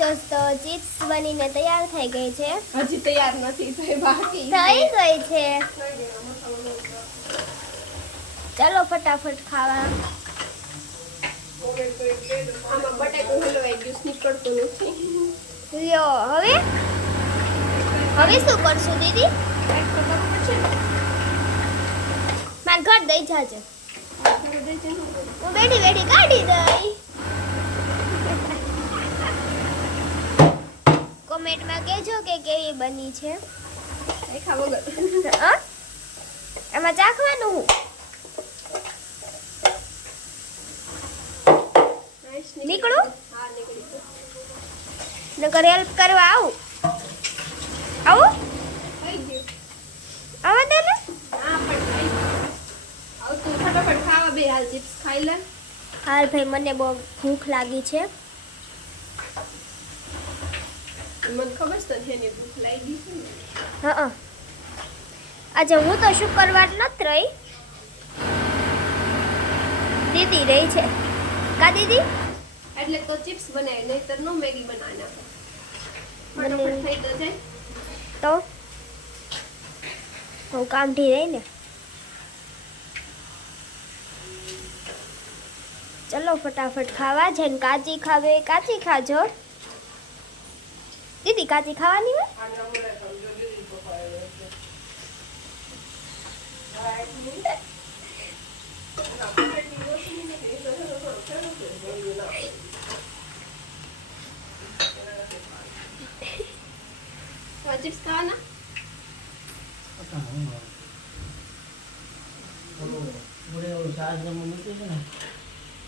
દોસ્તો ચિપ્સ બનીને તૈયાર થઈ ગઈ છે. હજી તૈયાર નથી થઈ, બાકી થઈ ગઈ છે. ચાલો ફટાફટ ખાવા. આમાં બટાકું હલવાઈ ગયું, નીકળતું નથી. લ્યો હવે શું કરશું દીદી? એક તો કરવું પડશે ને. મારે ઘર દઈ જાજે. ઘરે દઈ જઈને શું કરું? હું બેઠી બેઠી કાઢી દઈ. કોમેન્ટમાં કહેજો કે કેવી બની છે. દેખા વગર. હા? એમાં ચાખવાનું હું નાઈસ નીકળું? હા, નીકળી ગયું. નકર હેલ્પ કરવા આવું. થઈ ગયું. આવા દે ને. હા, પણ થઈ ગયું. આવ તું ફટાફટ ખાવા બે, હાલ ચિપ્સ ખાઈ લે. હાલ ભાઈ મને બહુ ભૂખ લાગી છે. મને ખબર છે તને એની ભૂખ લાગી છે ને. હા આજે હું તો શુક્રવાર નથી રહી. દીદી રહી છે. કા દીદી? એટલે તો ચિપ્સ બનાવી, નહીતર નો મેગી બનાવી નાખો. ફટાફટ થઈ તો જાય. તો હું કામથી રહી ને. ચલો ફટાફટ ખાવા. જેને કાચી ખાવે કાચી ખાજો. દીદી કાચી ખાવાની હોય?